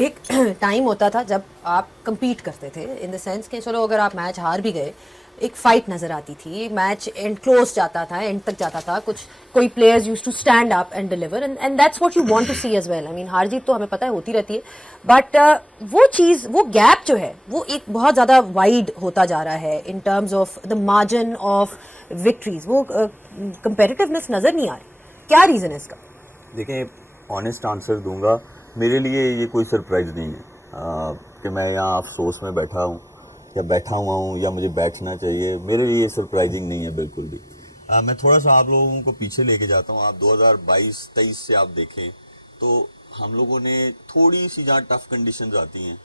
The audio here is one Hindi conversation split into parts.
एक टाइम होता था जब आप compete करते थे इन द सेंस कि चलो अगर आप मैच हार भी गए, एक फाइट नज़र आती थी, मैच एंड क्लोज जाता था, एंड तक जाता था, कुछ कोई players use to stand up and deliver, and that's what you want to see as well. I mean हार जीत तो हमें पता है होती रहती है, बट वो चीज़, वो गैप जो है वो एक बहुत ज़्यादा वाइड होता जा रहा है in terms of the margin of victories. वो कंपेटिटिवनेस नज़र नहीं आ रही। क्या रीज़न है इसका? देखें, ऑनेस्ट आंसर दूंगा, मेरे लिए ये कोई सरप्राइज़ नहीं है कि मैं यहाँ अफसोस में बैठा हूँ या बैठा हुआ हूँ या मुझे बैठना चाहिए। मेरे लिए ये सरप्राइजिंग नहीं है बिल्कुल भी। मैं थोड़ा सा आप लोगों को पीछे लेके जाता हूँ। आप 2022-23 से आप देखें तो हम लोगों ने थोड़ी सी जहाँ टफ कंडीशंस आती हैं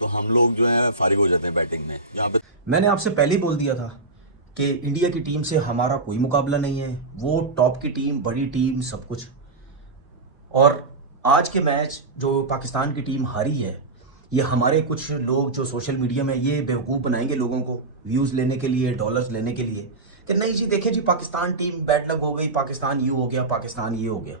तो हम लोग जो है फारिग हो जाते हैं बैटिंग में। यहाँ पे मैंने आपसे पहले ही बोल दिया था कि इंडिया की टीम से हमारा कोई मुकाबला नहीं है, वो टॉप की टीम, बड़ी टीम, सब कुछ। और आज के मैच जो पाकिस्तान की टीम हारी है, ये हमारे कुछ लोग जो सोशल मीडिया में ये बेवकूफ़ बनाएंगे लोगों को व्यूज़ लेने के लिए, डॉलर्स लेने के लिए, कि नहीं जी देखें जी पाकिस्तान टीम बैड लक हो गई, पाकिस्तान यूँ हो गया, पाकिस्तान ये हो गया।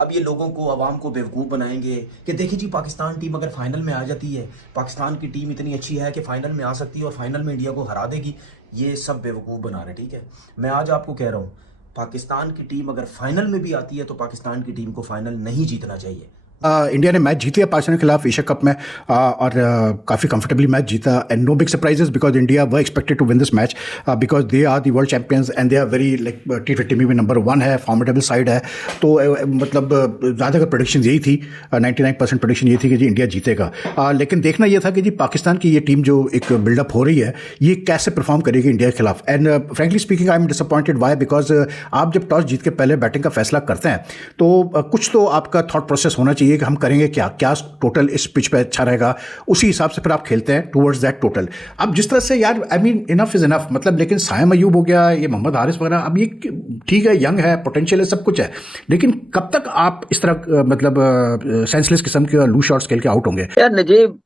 अब ये लोगों को, आवाम को बेवकूफ़ बनाएंगे कि देखिए जी पाकिस्तान टीम अगर फाइनल में आ जाती है, पाकिस्तान की टीम इतनी अच्छी है कि फाइनल में आ सकती है और फाइनल में इंडिया को हरा देगी। ये सब बेवकूफ़ बना रहे, ठीक है। मैं आज आपको कह रहा हूँ, पाकिस्तान की टीम अगर फाइनल में भी आती है तो पाकिस्तान की टीम को फाइनल नहीं जीतना चाहिए। इंडिया ने मैच जीत लिया पाकिस्तान के खिलाफ एशिया कप में और काफ़ी कंफर्टेबली मैच जीता and no big surprises because India were expected to win this match because they are the world champions and they are very like T20 में भी नंबर 1 है, फॉर्मेडेबल साइड है। तो मतलब ज़्यादातर प्रेडिक्शन यही थी, 99% प्रेडिक्शन ये थी कि जी इंडिया जीतेगा। लेकिन देखना यह था कि जी पाकिस्तान की ये टीम जो एक बिल्डअप हो रही है ये कैसे परफॉर्म करेगी इंडिया के खिलाफ। And frankly speaking I am disappointed why because आप जब टॉस जीत के पहले बैटिंग का फैसला करते हैं तो कुछ तो आपका थॉट प्रोसेस होना चाहिए कि हम करेंगे क्या क्या टोटल इस पिच पे अच्छा रहेगा, उसी हिसाब से फिर आप खेलते हैं टुवर्ड्स दैट टोटल। अब जिस तरह से यार I mean enough is enough, मतलब लेकिन सायम अयूब हो गया, ये मोहम्मद हारिस वगैरह, अब ये ठीक है, यंग है, पोटेंशियल है, सब कुछ है, लेकिन कब तक आप इस तरह मतलब सेंसलेस किस्म के लूज शॉट्स खेल के आउट होंगे? यार नजीब,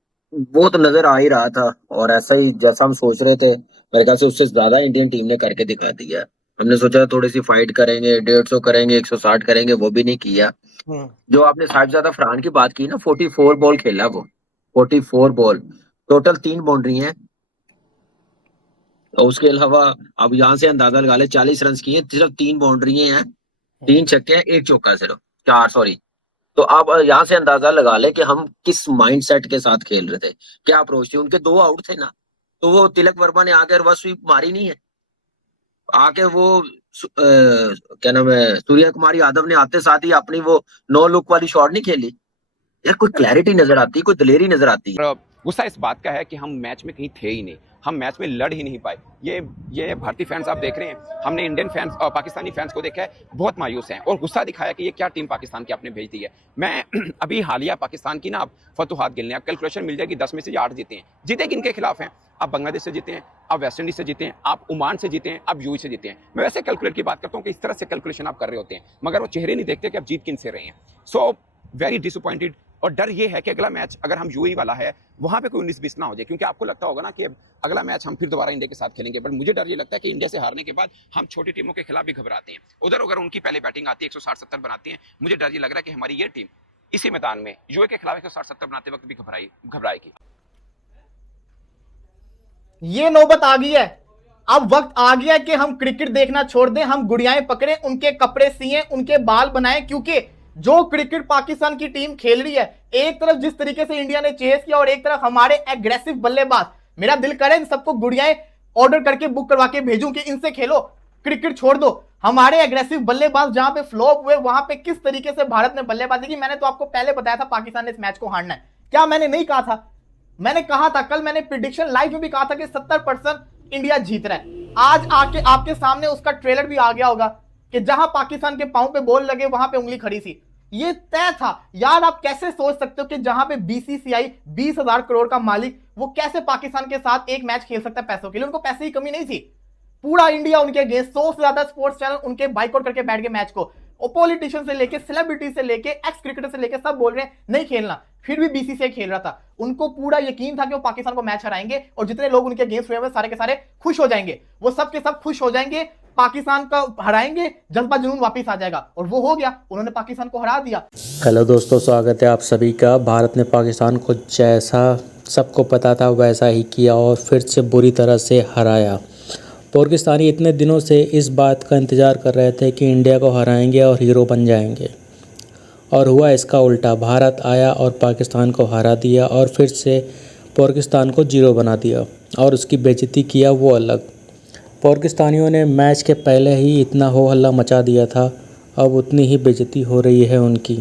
वो तो नजर आ ही रहा था और ऐसा ही जैसा हम सोच रहे थे मेरे ख्याल से उससे ज्यादा इंडियन टीम ने करके दिखा दिया। हमने सोचा थोड़ी सी फाइट करेंगे, 150 करेंगे, 160 करेंगे, वो भी नहीं किया। जो आपने साहिबजादा फरहान की बात की ना, 44 बॉल खेला वो, 44 बॉल, टोटल 3 बाउंड्री हैं। और उसके अलावा अब यहाँ से अंदाजा लगा ले, 40 रन किए, सिर्फ 3 बाउंड्री हैं, 3 छक्के हैं, 1 चौका, सिर्फ 4, सॉरी। तो आप यहाँ से अंदाजा लगा ले कि हम किस माइंडसेट के साथ खेल रहे थे, क्या अप्रोच थी। उनके 2 आउट थे ना, तो वो तिलक वर्मा ने आकर रिवर्स स्वीप मारी नहीं है, आके वो क्या नाम है, सूर्या कुमार यादव ने आते साथ ही अपनी वो नो लुक वाली शॉट नहीं खेली। यार कोई क्लैरिटी नजर आती है, कोई दलेरी नजर आती है। गुस्सा इस बात का है कि हम मैच में कहीं थे ही नहीं, हम मैच में लड़ ही नहीं पाए। ये भारतीय फैंस आप देख रहे हैं, हमने इंडियन फैंस और पाकिस्तानी फैंस को देखा है, बहुत मायूस हैं और गुस्सा दिखाया कि ये क्या टीम पाकिस्तान की आपने भेज दी है। मैं अभी हालिया पाकिस्तान की ना आप फतुहात गिनने, आप कैलकुलेशन मिल जाएगी, 10 में से 8 जीते हैं। जीते किनके खिलाफ हैं? आप बांग्लादेश से जीते हैं, आप वेस्ट इंडीज से जीते हैं, आप ओमान से जीते हैं, आप यूएई से जीते हैं। मैं वैसे कैलकुलेट की बात करता हूँ कि इस तरह से कैलकुलेशन आप कर रहे होते हैं, मगर वो चेहरे नहीं देखते कि आप जीत किन से रहे हैं। So very disappointed. और डर ये है कि अगला मैच अगर हम यूएई वाला है वहां पे कोई 19-20 ना हो जाए, क्योंकि आपको लगता होगा ना कि अगला मैच हम फिर दोबारा इंडिया के साथ खेलेंगे। बट मुझे डर ये लगता है कि इंडिया से हारने के बाद हम छोटी टीमों के खिलाफ भी घबराते हैं। उधर अगर उनकी पहले बैटिंग आती है, 160-70 बनाती है, मुझे डर ये लग रहा है कि हमारी ये टीम इसी मैदान में यूएई के खिलाफ 160-70 बनाते वक्त भी घबराएगी। ये नौबत आ गई है, अब वक्त आ गया कि हम क्रिकेट देखना छोड़ दें, हम गुड़ियाएं पकड़ें, उनके कपड़े सिएं, उनके बाल बनाएं। क्योंकि जो क्रिकेट पाकिस्तान की टीम खेल रही है, एक तरफ जिस तरीके से इंडिया ने चेस किया और एक तरफ हमारे एग्रेसिव बल्लेबाज, मेरा दिल करे इन सबको गुड़ियाएं ऑर्डर करके बुक करवा के भेजूं कि इनसे खेलो, क्रिकेट छोड़ दो। हमारे एग्रेसिव बल्लेबाज जहां पे फ्लॉप हुए, वहां पे किस तरीके से भारत ने बल्लेबाजी की। मैंने तो आपको पहले बताया था पाकिस्तान ने इस मैच को हारना है, क्या मैंने नहीं कहा था? मैंने कहा था, कल मैंने प्रिडिक्शन लाइव में भी कहा था कि 70% इंडिया जीत रहा है। आज आके आपके सामने उसका ट्रेलर भी आ गया होगा कि जहां पाकिस्तान के पांव पे बॉल लगे वहां पे उंगली खड़ी थी। ये तय था यार। आप कैसे सोच सकते हो कि जहां पे बीसीसीआई 20,000 करोड़ का मालिक, वो कैसे पाकिस्तान के साथ एक मैच खेल सकता है पैसों के लिए? उनको पैसे की कमी नहीं थी, पूरा इंडिया उनके अगेंस्ट, 100 से ज्यादा स्पोर्ट्स चैनल उनके बाइकआउट करके बैठ गए मैच को। पॉलिटिशियन से लेके, सेलिब्रिटी से लेके, एक्स क्रिकेटर से लेके, सब बोल रहे हैं नहीं खेलना, फिर भी बीसीसीआई खेल रहा था। उनको पूरा यकीन था कि वो पाकिस्तान को मैच हराएंगे और जितने लोग उनके अगेंस्ट हुए सारे के सारे खुश हो जाएंगे, वो सब के सब खुश हो जाएंगे। पाकिस्तान का हराएंगे, जज्बा जुनून वापस आ जाएगा। और वो हो गया, उन्होंने पाकिस्तान को हरा दिया। हेलो दोस्तों, स्वागत है आप सभी का। भारत ने पाकिस्तान को जैसा सबको पता था वैसा ही किया और फिर से बुरी तरह से हराया। पाकिस्तानी इतने दिनों से इस बात का इंतज़ार कर रहे थे कि इंडिया को हराएंगे और हीरो बन जाएंगे, और हुआ इसका उल्टा। भारत आया और पाकिस्तान को हरा दिया और फिर से पाकिस्तान को जीरो बना दिया और उसकी बेइज्जती किया वो अलग। पाकिस्तानियों ने मैच के पहले ही इतना हो हल्ला मचा दिया था, अब उतनी ही बेइज्जती हो रही है उनकी।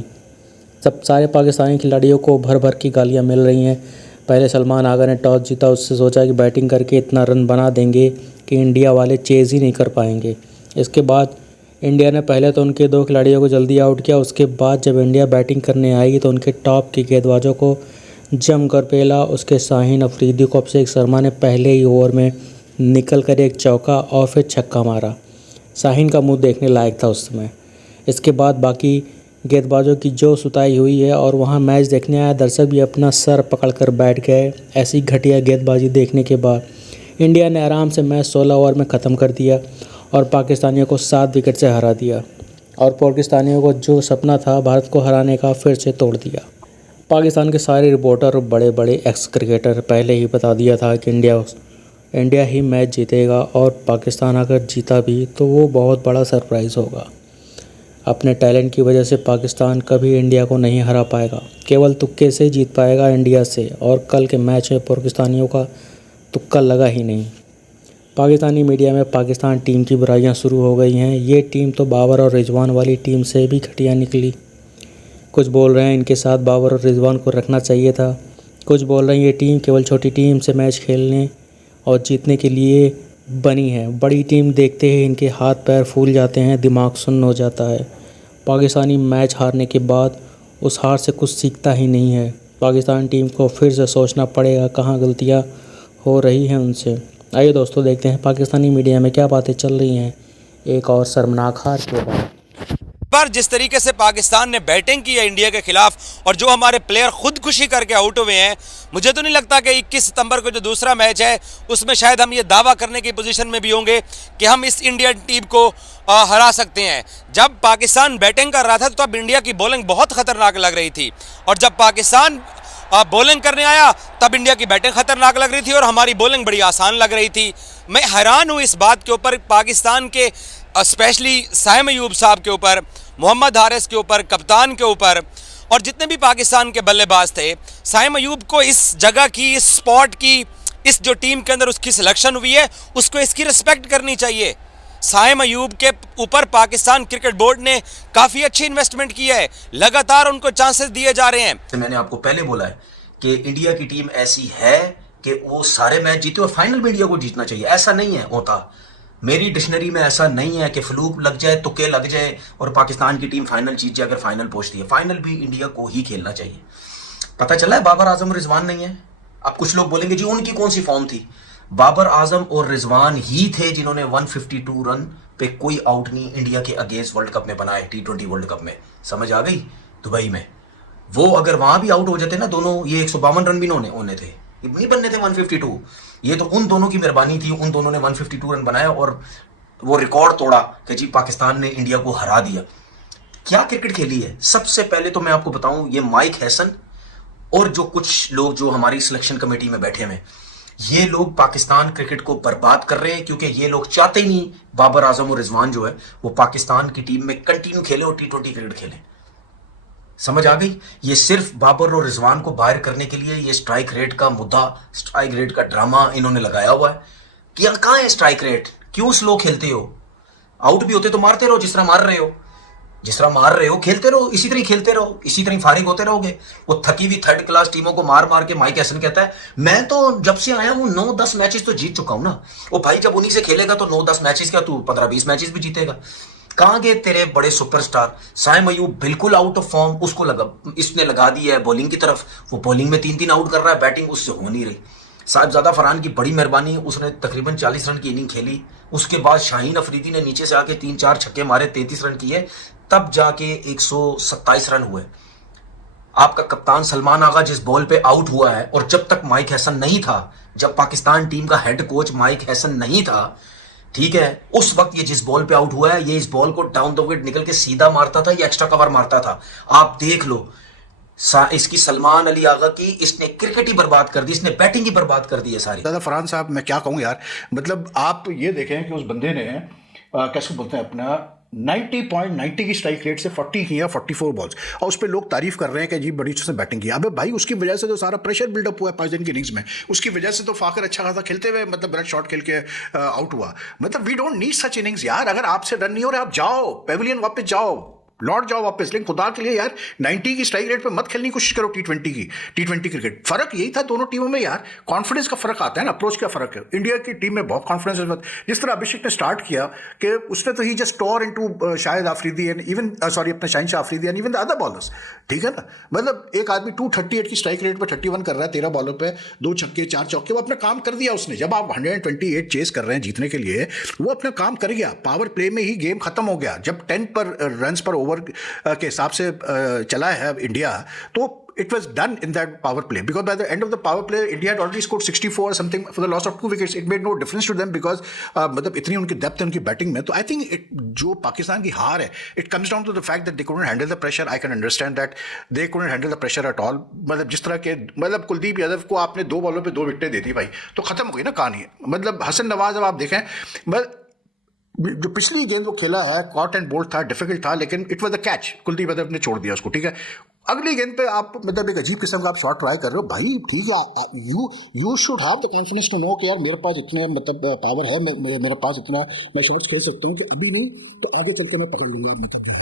सब सारे पाकिस्तानी खिलाड़ियों को भर भर की गालियां मिल रही हैं। पहले सलमान आगा ने टॉस जीता, उससे सोचा कि बैटिंग करके इतना रन बना देंगे कि इंडिया वाले चेज़ ही नहीं कर पाएंगे। इसके बाद इंडिया ने पहले तो उनके 2 खिलाड़ियों को जल्दी आउट किया। उसके बाद जब इंडिया बैटिंग करने आई तो उनके टॉप के गेंदबाजों को जमकर पेला। उसके शाहीन अफरीदी को अभिषेक शर्मा ने पहले ही ओवर में निकल कर एक चौका और फिर छक्का मारा। शाहीन का मुंह देखने लायक था उस समय। इसके बाद बाकी गेंदबाजों की जो सुताई हुई है, और वहां मैच देखने आया दर्शक भी अपना सर पकड़कर बैठ गए। ऐसी घटिया गेंदबाजी देखने के बाद इंडिया ने आराम से मैच 16 ओवर में ख़त्म कर दिया और पाकिस्तानियों को 7 विकेट से हरा दिया। और पाकिस्तानियों को जो सपना था भारत को हराने का, फिर से तोड़ दिया। पाकिस्तान के सारे रिपोर्टर और बड़े बड़े एक्स क्रिकेटर पहले ही बता दिया था कि इंडिया ही मैच जीतेगा, और पाकिस्तान अगर जीता भी तो वो बहुत बड़ा सरप्राइज़ होगा। अपने टैलेंट की वजह से पाकिस्तान कभी इंडिया को नहीं हरा पाएगा, केवल तुक्के से जीत पाएगा इंडिया से। और कल के मैच में पाकिस्तानियों का तुक्का लगा ही नहीं। पाकिस्तानी मीडिया में पाकिस्तान टीम की बुराइयां शुरू हो गई हैं। ये टीम तो बाबर और रिजवान वाली टीम से भी घटिया निकली। कुछ बोल रहे हैं इनके साथ बाबर और रिजवान को रखना चाहिए था। कुछ बोल रहे हैं ये टीम केवल छोटी टीम से मैच खेलने और जीतने के लिए बनी है। बड़ी टीम देखते ही इनके हाथ पैर फूल जाते हैं, दिमाग सुन्न हो जाता है। पाकिस्तानी मैच हारने के बाद उस हार से कुछ सीखता ही नहीं है। पाकिस्तान टीम को फिर से सोचना पड़ेगा कहाँ गलतियाँ हो रही हैं उनसे। आइए दोस्तों, देखते हैं पाकिस्तानी मीडिया में क्या बातें चल रही हैं एक और शर्मनाक हार के बाद। पर जिस तरीके से पाकिस्तान ने बैटिंग की है इंडिया के खिलाफ, और जो हमारे प्लेयर खुदकुशी करके आउट हुए हैं, मुझे तो नहीं लगता कि 21 सितंबर को जो दूसरा मैच है उसमें शायद हम ये दावा करने की पोजीशन में भी होंगे कि हम इस इंडियन टीम को हरा सकते हैं। जब पाकिस्तान बैटिंग कर रहा था तो तब इंडिया की बॉलिंग बहुत खतरनाक लग रही थी, और जब पाकिस्तान बॉलिंग करने आया तब इंडिया की बैटिंग खतरनाक लग रही थी और हमारी बॉलिंग बड़ी आसान लग रही थी। मैं हैरान हूँ इस बात के ऊपर, पाकिस्तान के स्पेशली साइम अयूब साहब के ऊपर, मोहम्मद हारिस के ऊपर, कप्तान के ऊपर, और जितने भी पाकिस्तान के बल्लेबाज थे। साइम अयूब को इस जगह की, इस स्पॉट की, इस जो टीम के अंदर उसकी सिलेक्शन हुई है, उसको इसकी रिस्पेक्ट करनी चाहिए। साइम अयूब के ऊपर पाकिस्तान क्रिकेट बोर्ड ने काफ़ी अच्छी इन्वेस्टमेंट की है, लगातार उनको चांसेस दिए जा रहे हैं। मैंने आपको पहले बोला है कि इंडिया की टीम ऐसी है कि वो सारे मैच जीते और फाइनल भी इंडिया को जीतना चाहिए। ऐसा नहीं है होता, मेरी डिक्शनरी में ऐसा नहीं है कि फ्लूक लग जाए, तुक्के लग जाए और पाकिस्तान की टीम फाइनल जीत जाए। अगर फाइनल पहुंचती है, फाइनल भी इंडिया को ही खेलना चाहिए। पता चला है बाबर आजम और रिजवान नहीं है। अब कुछ लोग बोलेंगे जी उनकी कौन सी फॉर्म थी। बाबर आजम और रिजवान ही थे जिन्होंने 152 रन पे कोई आउट नहीं इंडिया के अगेंस्ट वर्ल्ड कप में बनाए, T20 वर्ल्ड कप में। समझ आ गई? दुबई में वो अगर वहां भी आउट हो जाते ना दोनों, ये 152 रन भी होने थे, नहीं बनने थे 152। ये तो उन दोनों की मेहरबानी थी, उन दोनों ने 152 रन बनाया और वो रिकॉर्ड तोड़ा कि जी पाकिस्तान ने इंडिया को हरा दिया। क्या क्रिकेट खेली है। सबसे पहले तो मैं आपको बताऊं, ये माइक हैसन और जो कुछ लोग जो हमारी सिलेक्शन कमेटी में बैठे हैं, ये लोग पाकिस्तान क्रिकेट को बर्बाद कर रहे हैं, क्योंकि ये लोग चाहते ही नहीं बाबर आजम और रिजवान जो है वो पाकिस्तान की टीम में कंटिन्यू खेले और T20 क्रिकेट खेले। समझ आ गई? ये सिर्फ बाबर और रिजवान को बाहर करने के लिए ये स्ट्राइक रेट का मुद्दा, स्ट्राइक रेट का ड्रामा इन्होंने लगाया हुआ है कि यार कहां है स्ट्राइक रेट, क्यों स्लो खेलते हो, आउट भी होते तो मारते रहो, जिस तरह मार रहे हो, जिस तरह मार रहे हो खेलते रहो, इसी तरह खेलते रहो, इसी तरह फारिग होते रहोगे। वो थकी हुई थर्ड क्लास टीमों को मार मार के माइक हैसन कहता है मैं तो जब से आया हूं 9-10 मैचेस तो जीत चुका हूं ना। वो भाई जब उन्हीं से खेलेगा तो 9-10 मैचेस क्या तू 15-20 मैचेस भी जीतेगा। कहां गए तेरे बड़े सुपरस्टार। साइम अयूब बिल्कुल आउट ऑफ फॉर्म, उसको इसने लगा दी है बॉलिंग की तरफ, वो बॉलिंग में 3-3 आउट कर रहा है, बैटिंग उससे हो नहीं रही। साहिबजादा फरहान की बड़ी मेहरबानी, उसने तकरीबन 40 रन की इनिंग खेली। उसके बाद शाहीन अफरीदी ने नीचे से आके 3-4 छक्के मारे, 33 रन किए, तब जाके 127 रन हुए। आपका कप्तान सलमान आगा जिस बॉल पे आउट हुआ है, और जब तक माइक हैसन नहीं था, जब पाकिस्तान टीम का हेड कोच माइक हैसन नहीं था, ठीक है, उस वक्त ये जिस बॉल पे आउट हुआ है, ये इस बॉल को डाउन द विकेट निकल के सीधा मारता था, ये एक्स्ट्रा कवर मारता था। आप देख लो इसकी सलमान अली आगा की, इसने क्रिकेट ही बर्बाद कर दी, इसने बैटिंग ही बर्बाद कर दी है सारी। दादा फरहान साहब, मैं क्या कहूँ यार, मतलब आप ये देखें कि उस बंदे ने कैसे बोलते हैं अपना 90.90 की स्ट्राइक रेट से 40 किया 44 बॉल्स, और उस पर लोग तारीफ कर रहे हैं कि जी बड़ी उसने बैटिंग की। अबे भाई, उसकी वजह से तो सारा प्रेशर बिल्डअप हुआ है 5 दिन की इनिंग्स में, उसकी वजह से तो फाकर अच्छा खासा खेलते हुए मतलब ब्रेड शॉट खेल के आउट हुआ। मतलब we don't need such innings यार। अगर आपसे रन नहीं हो रहा, आप जाओ पेविलियन, वापस जाओ, लौट जाओ वापस। लेकिन खुदा के लिए यार 90 की स्ट्राइक रेट पे मत खेलने की कोशिश करो टी20 क्रिकेट। फर्क यही था दोनों टीमों में यार, कॉन्फिडेंस का फर्क आता है ना, अप्रोच का फर्क है। इंडिया की टीम में बहुत कॉन्फिडेंस है। जिस तरह अभिषेक ने स्टार्ट किया कि उसने तो ही just tore into Shahid Afridi and even अपना Shaheen Shah Afridi and even the other bowlers, ठीक है ना। मतलब एक आदमी 238 की स्ट्राइक रेट पर 31 कर रहा है, 13 बॉलर पे 2 छक्के 4 चौके, वो अपना काम कर दिया उसने। जब आप 128 चेस कर रहे हैं जीतने के लिए, वो अपना काम कर गया। पावर प्ले में ही गेम खत्म हो गया। जब 10 पर रन पर ओवर के हिसाब से चला है इंडिया, तो it was done in that power play, because by the end of the power play India had already scored 64 or something for the loss of 2 wickets. It made no difference to them because मतलब इतनी उनकी डेप्थ है उनकी बैटिंग में। तो आई थिंक जो पाकिस्तान की हार है, it comes down to the fact that they couldn't handle the pressure. I can understand that they couldn't handle the pressure at all. मतलब जिस तरह के मतलब कुलदीप यादव को आपने 2 बॉलों पे 2 विकेटें दे दी भाई, तो खत्म हो गई ना कहानी। मतलब हसन नवाज, अब आप देखें, जो पिछली गेंद वो खेला है कॉट एंड बोल्ट था, डिफिकल्ट था, लेकिन it was the catch, Kuldeep Yadav ने छोड़ दिया उसको, ठीक है। अगली गेंद पे आप मतलब एक अजीब किस्म का आप शॉट ट्राई कर रहे हो भाई, ठीक है। You should have the confidence to know कि यार मेरे पास इतने मतलब पावर है, मेरे पास इतना मैं शॉट्स खेल सकता हूँ कि अभी नहीं तो आगे चल के मैं पकड़ लूंगा मतलब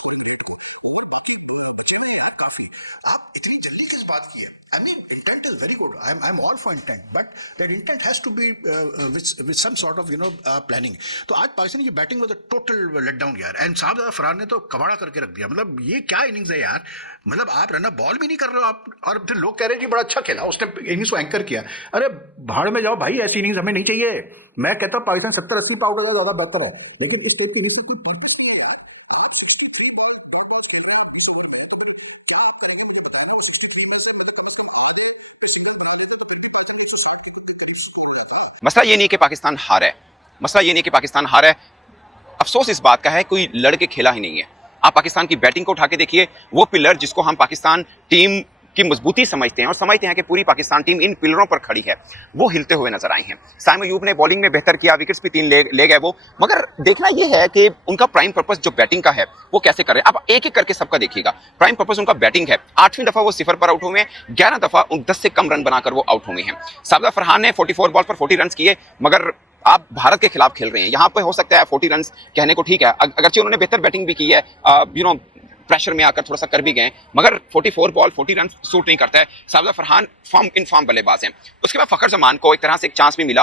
स्कोरिंग रेट को। और बाकी बचे हैं यार काफी। आप इतनी जल्दी किस बात की है? I mean, intent is very good. I'm all for intent, but that intent has to be with some sort of planning. तो आज पाकिस्तान की बैटिंग में तो टोटल लेटडाउन यार। एंड साहब फरहान ने तो कबाड़ा करके रख दिया। मतलब ये क्या इनिंग्स है यार। मतलब आप रन बॉल भी नहीं कर रहे हो आप, और फिर लोग कह रहे हैं कि बड़ा अच्छा खेला उसने, इनिंग्स को एंकर किया। अरे भाड़ में जाओ भाई, ऐसी इनिंग्स हमें नहीं चाहिए। मैं कहता हूँ पाकिस्तान 70-80 पाओ का ज्यादा बेहतर है, लेकिन इस टाइप की इनिंग्स कोई पर्पस नहीं है यार। 63 बॉल 2 बॉल्स खेल रहा है इस ओवर में, तो जो आप करने मुझे बता रहे हो 63 में से मतलब कम से कम बढ़ा दे तो सिंगल बढ़ा देते तो 160 की स्कोर होता है। मसला ये नहीं कि पाकिस्तान हार है, मसला ये नहीं कि पाकिस्तान हार है, अफसोस इस बात का है कोई लड़के खेला ही नहीं है। आप पाकिस्तान की बैटिंग को उठा के देखिए, वो पिलर जिसको हम पाकिस्तान टीम की मजबूती समझते हैं और समझते हैं कि पूरी पाकिस्तान टीम इन पिलरों पर खड़ी है, वो हिलते हुए नजर आए हैं। साइम अयूब ने बॉलिंग में बेहतर किया, विकेट्स भी 3 ले गए वो, मगर देखना यह है कि उनका प्राइम पर्पस जो बैटिंग का है वो कैसे कर रहे हैं। अब एक एक करके सबका देखिएगा। प्राइम पर्पस उनका बैटिंग है। 8वीं दफा वो 0 पर आउट हुए हैं, 11 दफा 10 से कम रन बनाकर वो आउट हुए हैं। साबदा फरहान ने 44 बॉल पर 40 रन किए, मगर आप भारत के खिलाफ खेल रहे हैं। यहाँ पे हो सकता है 40 रन कहने को ठीक है, अगरचे उन्होंने बेहतर बैटिंग भी की है, प्रेशर में आकर थोड़ा सा कर भी गए, मगर 44 बॉल 40 रन सूट नहीं करता है। साबदा फरहान फॉर्म बल्लेबाज हैं। उसके बाद फखर जमान को एक तरह से एक चांस भी मिला,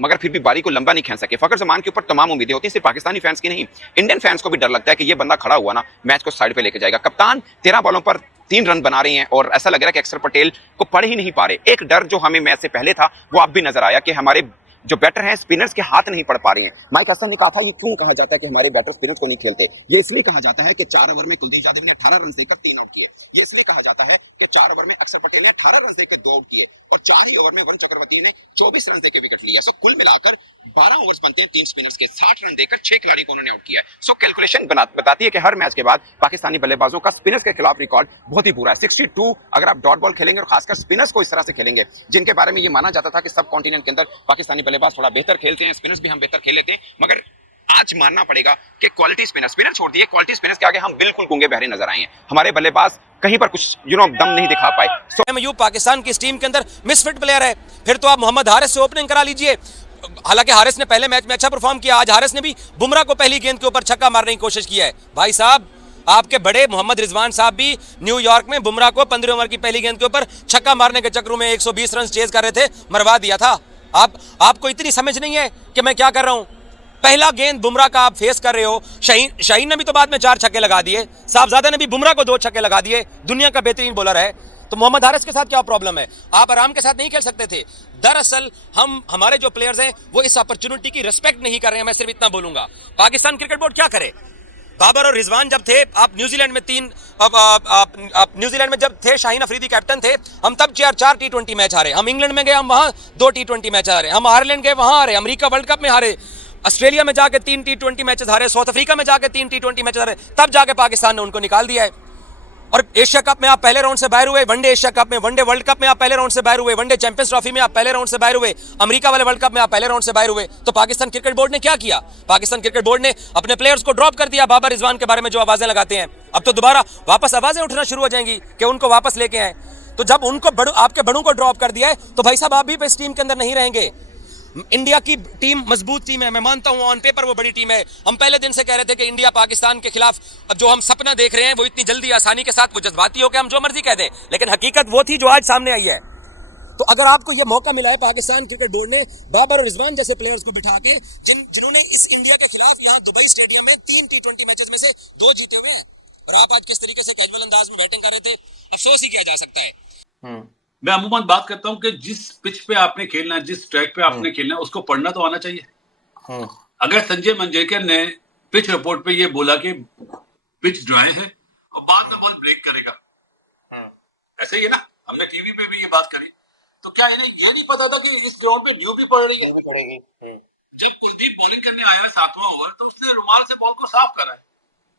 मगर फिर भी बारी को लंबा नहीं खींच सके। फखर जमान के ऊपर तमाम उम्मीदें होती हैं, सिर्फ पाकिस्तानी फैंस की नहीं, इंडियन फैंस को भी डर लगता है कि ये बंदा खड़ा हुआ ना मैच को साइड पे लेके जाएगा। कप्तान 13 बॉलों पर 3 रन बना रहे हैं और ऐसा लग रहा है कि अक्षर पटेल को पढ़ ही नहीं पा रहे। एक डर जो हमें मैच से पहले था वो अब भी नजर आया कि हमारे जो बैटर हैं स्पिनर्स के हाथ नहीं पड़ पा रहे हैं। माइक हसन ने कहा था ये क्यों कहा जाता है कि हमारे बैटर स्पिनर्स को नहीं खेलते, ये इसलिए कहा जाता है कि 4 ओवर में कुलदीप यादव ने 18 रन देकर 3 आउट किए। ये इसलिए कहा जाता है कि 4 ओवर में अक्षर पटेल ने 18 रन देकर 2 आउट किए और 4 ही ओवर में वरुण चक्रवर्ती ने 24 रन देकर विकेट लिया। सो कुल मिलाकर 12 ओवर्स बनते हैं 3 स्पिनर्स के, 60 रन देकर 6 खिलाड़ी को उन्होंने आउट किया है। सो कैलकुलेशन बताती है कि हर मैच के बाद पाकिस्तानी बल्लेबाजों का स्पिनर्स के खिलाफ रिकॉर्ड बहुत ही बुरा है। 62 अगर आप डॉट बॉल खेलेंगे और खासकर स्पिनर्स को इस तरह से खेलेंगे, जिनके बारे में ये माना जाता था कि सब कॉन्टिनेंट के अंदर पाकिस्तानी बल्लेबाज थोड़ा बेहतर खेलते हैं, स्पिनर्स भी हम बेहतर खेल लेते हैं, मगर आज मानना पड़ेगा कि क्वालिटी स्पिनर छोड़ दिए, क्वालिटी स्पिनर्स के आगे हम बिल्कुल गूंगे बहरे नजर आए हैं। हमारे बल्लेबाज कहीं पर कुछ दम नहीं दिखा पाए। साइम अयूब पाकिस्तान की इस टीम के अंदर मिसफिट प्लेयर है, फिर तो आप मोहम्मद हारिस से ओपनिंग करा लीजिए। हालांकि हारिस ने पहले मैच में अच्छा परफॉर्म किया, आज हारिस ने भी बुमराह को पहली गेंद के ऊपर छक्का मारने की कोशिश की है। भाई साहब, आपके बड़े मोहम्मद रिजवान साहब भी न्यूयॉर्क में बुमराह को 15 ओवर की पहली गेंद के ऊपर छक्का मारने के चक्रों में 120 रन चेज कर रहे थे, मरवा दिया था। आपको इतनी समझ नहीं है कि मैं क्या कर रहा हूं। पहला गेंद बुमराह का आप फेस कर रहे हो। शाहीन ने भी तो बाद में 4 छक्के लगा दिए, साहबजादा ने भी बुमराह को 2 छक्के लगा दिए। दुनिया का बेहतरीन बॉलर है, तो मोहम्मद हारिस के साथ क्या प्रॉब्लम है? आप आराम के साथ नहीं खेल सकते थे। दरअसल हमारे जो प्लेयर्स हैं वो इस अपॉर्चुनिटी की रिस्पेक्ट नहीं कर रहे हैं। मैं सिर्फ इतना बोलूंगा, पाकिस्तान क्रिकेट बोर्ड क्या करे? बाबर और रिजवान जब थे, आप न्यूजीलैंड में न्यूजीलैंड में जब थे, शाहीन अफरीदी कैप्टन थे, हम तब 4 T20 मैच हारे। हम इंग्लैंड में गए, हम वहां 2 T20 मैच हारे। हम आयरलैंड गए, वहां हारे। अमेरिका वर्ल्ड कप में हारे। ऑस्ट्रेलिया में जाके 3 T20 मैचेस हारे, साउथ अफ्रीका में जाके 3 T20 मैचेस हारे, तब जाके पाकिस्तान ने उनको निकाल दिया है। और एशिया कप में आप पहले राउंड से बाहर हुए, वनडे एशिया कप में, वनडे वर्ल्ड कप में आप पहले राउंड से बाहर हुए, वनडे चैंपियंस ट्रॉफी में आप पहले राउंड से बाहर हुए, अमेरिका वाले वर्ल्ड कप में आप पहले राउंड से बाहर हुए। तो पाकिस्तान क्रिकेट बोर्ड ने क्या किया? पाकिस्तान क्रिकेट बोर्ड ने अपने प्लेयर्स को ड्रॉप कर दिया। बाबर रिजवान के बारे में जो आवाजें लगाते हैं, अब तो दोबारा वापस आवाजें उठना शुरू हो जाएंगी कि उनको वापस लेके आए। तो जब उनको आपके बड़ों को ड्रॉप कर दिया है, तो भाई साहब आप भी इस टीम के अंदर नहीं रहेंगे। इंडिया की टीम मजबूत टीम है, मैं मानता हूं ऑन पेपर वो बड़ी टीम है। हम पहले दिन से कह रहे थे कि इंडिया पाकिस्तान के खिलाफ अब जो हम सपना देख रहे हैं वो इतनी जल्दी आसानी के साथ वो जज्बाती हो के हम जो मर्जी कह दें, लेकिन हकीकत वो थी जो आज सामने आई है। तो अगर आपको ये मौका मिला है, पाकिस्तान क्रिकेट बोर्ड ने बाबर और रिजवान जैसे प्लेयर्स को बिठा के जिन्होंने इस इंडिया के खिलाफ यहाँ दुबई स्टेडियम में 3 T20 मैचेस में से 2 जीते हुए हैं, और आप आज किस तरीके से कैजुअल अंदाज में बैटिंग कर रहे थे, अफसोस ही किया जा सकता है। मैं अमूमन बात करता हूं कि जिस पिच पे आपने खेलना है, जिस ट्रैक पे आपने खेलना है, उसको पढ़ना तो आना चाहिए। अगर संजय मंजरेकर ने पिच रिपोर्ट पे ये बोला कि पिच ड्राई है और बाद में बॉल ब्रेक करेगा, ऐसे ही है ना, हमने टीवी पे भी ये बात करी, तो क्या इन्हें ये नहीं पता था कि इस ग्राउंड पे न्यू भी पड़ रही है? जब कुलदीप बॉलिंग करने आया है 7वां ओवर, तो उसने रुमाल से बॉल को साफ करा है।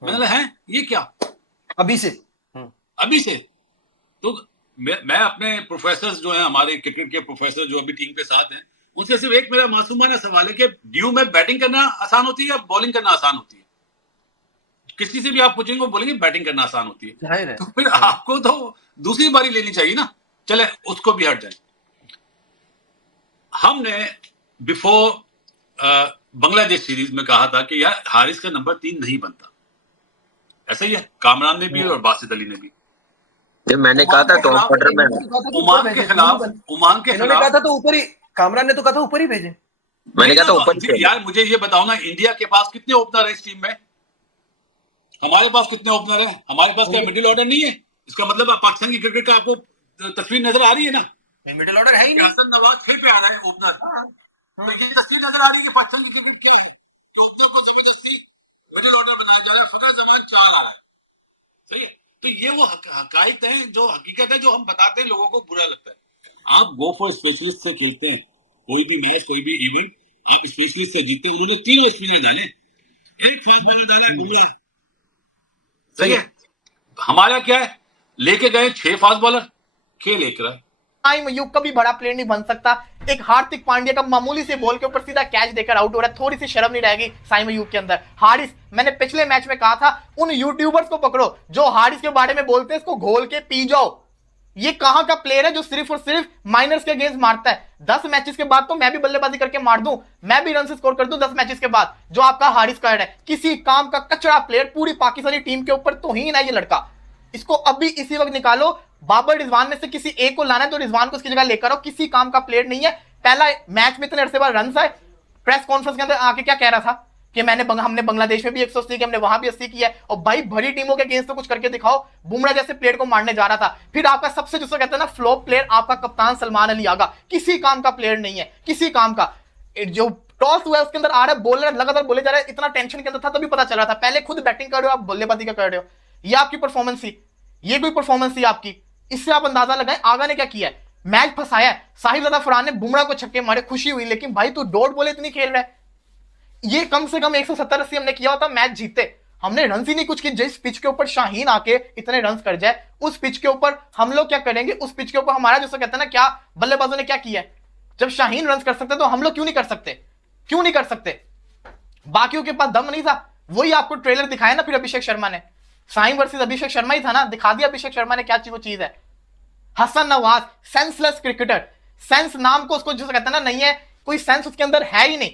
मैंने कहा है ये क्या अभी से तो मैं अपने प्रोफेसर जो हैं, हमारे क्रिकेट के प्रोफेसर जो अभी टीम के साथ हैं, उनसे सिर्फ एक मेरा मासूमाना सवाल है कि ड्यू में बैटिंग करना आसान होती है या बॉलिंग करना आसान होती है? किसी से भी आप पूछेंगे वो बोलेंगे बैटिंग करना आसान होती है। तो फिर आपको तो दूसरी बारी लेनी चाहिए ना। चले उसको भी हट जाए। हमने बिफोर बांग्लादेश सीरीज में कहा था कि यार हारिस का नंबर 3 नहीं बनता। ऐसा ही है, कामरान ने भी और बासित अली ने भी। मैंने कहा था टॉप ऑर्डर में ओमान के खिलाफ कहा था, तो ऊपर ही कामरान ने तो कहा था ऊपर ही भेजे। मैंने कहा था ऊपर। यार मुझे ये बताओ ना, इंडिया के पास कितने ओपनर है इस टीम में? हमारे पास कितने ओपनर है? हमारे पास क्या मिडिल ऑर्डर नहीं है? इसका मतलब पाकिस्तान की क्रिकेट का आपको तस्वीर नजर आ रही है ना? मिडिल ऑर्डर है ही नहीं। हसन नवाज फिर पे आ रहा है ओपनर। तो ये तस्वीर नजर आ रही है कि पाकिस्तान की क्रिकेट क्या है? ओपनर को जबरदस्ती मिडिल ऑर्डर बनाया जा रहा है। फकर जमान 4 आ रहा है, सही है? तो ये वो हकायत है, जो हकीकत है, जो हम बताते हैं, लोगों को बुरा लगता है। आप गो फॉर स्पेशलिस्ट से खेलते हैं, कोई भी मैच, कोई भी इवेंट, आप स्पेशलिस्ट से जीतते हैं। उन्होंने 3 स्पिनर डाले, एक फास्ट बॉलर डाला बुमराह, सही है? हमारा क्या है, लेके गए 6 फास्ट बॉलर, खेल एक रहा है। मयूक कभी बड़ा प्लेयर नहीं बन सकता। एक हार्दिक पांड्या का मामूली से बॉल के ऊपर सीधा कैच देकर आउट हो रहा है, थोड़ी सी शर्म नहीं रहेगी साई मयूक के अंदर। हारिस, मैंने पिछले मैच में कहा था, उन यूट्यूबर्स को पकड़ो जो हारिस के बारे में बोलते हैं, इसको घोल के पी जाओ। ये कहां का प्लेयर है जो सिर्फ और सिर्फ माइनर्स के अगेंस्ट मारता है? 10 मैचेस के बाद तो मैं भी बल्लेबाजी करके मार दूं, मैं भी रन स्कोर कर दूं 10 मैचेस के बाद, जो आपका हारिस का है। किसी काम का कचरा प्लेयर, पूरी पाकिस्तानी टीम के ऊपर तौहीन है ये लड़का। इसको अभी इसी वक्त निकालो। बाबर रिजवान में से किसी एक को लाना है तो रिजवान को उसकी जगह लेकर आओ। किसी काम का प्लेयर नहीं है। पहला मैच में इतने अरसे बाद रन आए, प्रेस कॉन्फ्रेंस के अंदर आके क्या कह रहा था कि हमने बांग्लादेश में भी 180 किया, हमने वहां भी 80 किया है। और भाई भरी टीमों के अगेंस्ट तो कुछ करके दिखाओ। बुमराह जैसे प्लेयर को मारने जा रहा था। फिर आपका सबसे जिसको कहते हैं ना फ्लॉप प्लेयर, आपका कप्तान सलमान अली आगा, किसी काम का प्लेयर नहीं है, किसी काम का। जो टॉस हुआ है उसके अंदर आ रहा है, बॉलर लगातार बोले जा रहा है, इतना टेंशन के अंदर था तभी पता चल रहा था। पहले खुद बैटिंग कर रहे हो आप, बल्लेबाजी का कर रहे हो। ये आपकी परफॉर्मेंस थी, ये कोई परफॉर्मेंस थी आपकी? इससे आप अंदाजा लगाएं आगा ने क्या किया है। मैच फंसाया है, साहिबजादा फरहान ने बुमराह को छक्के मारे, खुशी हुई, लेकिन भाई तू डॉट बॉल इतनी खेल रहा है। ये कम से कम 170-80 हमने किया होता, मैच जीते। हमने रन ही नहीं कुछ की। जिस पिच के ऊपर शाहीन आके इतने रन कर जाए, उस पिच के ऊपर हम लोग क्या करेंगे? उस पिच के ऊपर हमारा जैसे कहते हैं ना, क्या बल्लेबाजों ने क्या किया है? जब शाहीन रन कर सकते तो हम लोग क्यों नहीं कर सकते? क्यों नहीं कर सकते? बाकियों के पास दम नहीं था। वही आपको ट्रेलर दिखाया ना फिर अभिषेक शर्मा ने, साईं वर्सेस अभिषेक शर्मा ही था ना, दिखा दिया अभिषेक शर्मा ने क्या वो चीज है। Hasan Nawaz senseless cricketer, sense नाम को उसको जो कहते हैं ना नहीं है, कोई सेंस उसके अंदर है ही नहीं।